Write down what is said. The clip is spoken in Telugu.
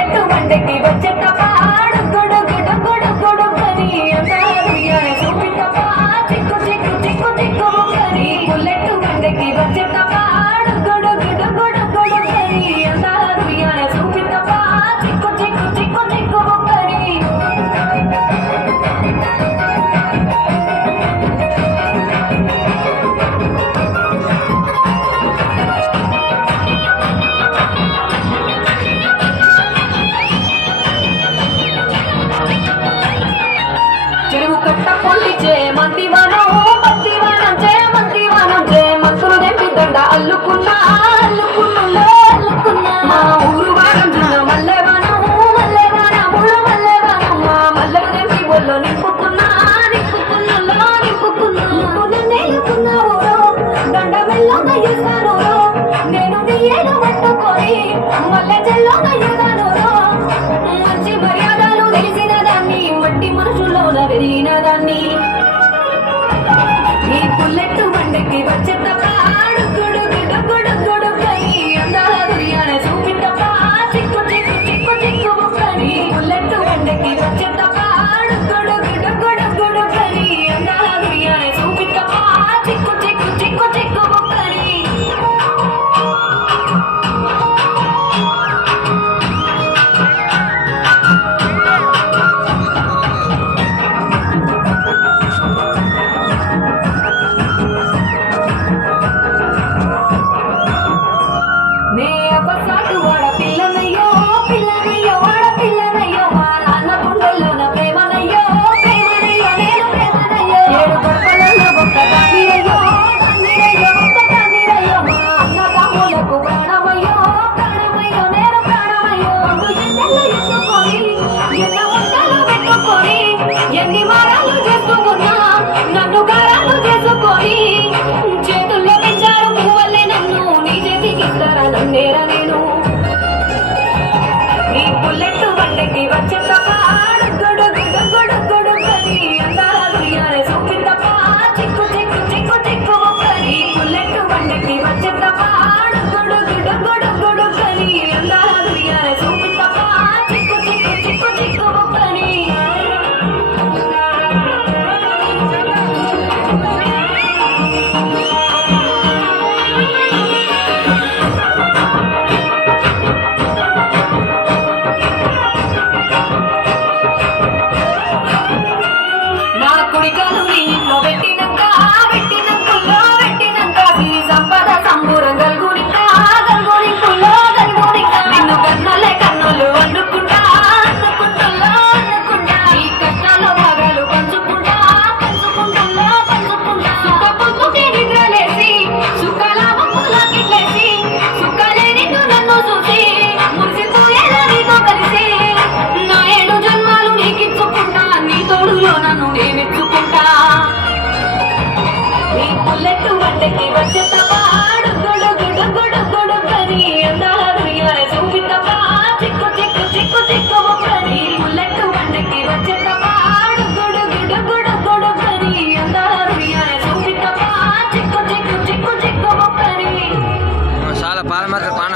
బుల్లెట్ బండకి వచ్చే తపాడు గొడుగు గొడుగు గొడుగని అందారు చూపితపా చిక్కు చిక్కు చిక్కు చిక్కు కరి బుల్లెట్ బండకి వచ్చే తపాడు గొడుగు గొడుగు గొడుగని అందారు చూపితపా చిక్కు చిక్కు చిక్కు చిక్కు కరి చెరువు కట్ట పొల్లిచే మంతివానం మంతివానం చే మంతివానం చే మంతులు దెంపి దండ అల్లుకున్నా అల్లుకున్నా అల్లుకున్నా మా ఊరు వారం చిన్న మల్లెవానం మల్లెవానం ముళ్ళ మల్లెవానం మా మల్లెలు దెంపి ఒళ్ళో నింపుకున్నా నింపుకున్నా నింపుకున్నా నువ్వు నేలుకున్నావు దండ మెల్లోగా ఇస్తాను నేను నీ ఏడు పట్టుకొని మల్లె చెల్లోగా ఇస్తాను మంచి మర్యాదలు తెలిసిన దాన్ని మట్టి మనుషుల్లోన వెదిగిన దాన్ని ఈ బుల్లెట్ బండకి వచ్చే తపాడు గొడుగు గొడుగు గొడుగై అందాదుర్యాన చూపితపా చిక్కు చిక్కు చిక్కు చిక్కు బుక్కని బుల్లెట్ బండకి వచ్చే తపాడు గొడుగు గొడుగు గొడుగై అందాదుర్యాన చూపితపా చిక్కు చిక్కు చిక్కు చిక్కు బుక్కని నే అపసాటు వాడ పిల్లనయ్యో పిల్లనయ్యో వాడ పిల్లనయ్యో మా నాన్న గుండెల్లోన ప్రేమనయ్యో ప్రేమనయ్యో నేను ప్రేమనయ్యో ఏడు గొప్పలలో ఒక్క తండ్రియో తండ్రియో ఒక్క తండ్రియో మా అన్న తమ్ములకు ప్రాణమయ్యో ప్రాణమయ్యో నేను ప్రాణమయ్యో ఎన్నెల్లు ఎత్తుకొని ఎన్న వంటలు పెట్టుకొని ఎన్ని మారాలు చేసుకున్నా నన్ను గారాలు చేసుకొని చేతుల్లో పెంచారు పువ్వల్లే నన్ను నీ చేతికి ఇస్తారా నన్నేరా నేను ఈ బుల్లెట్ బండకి వచ్చే తప్ప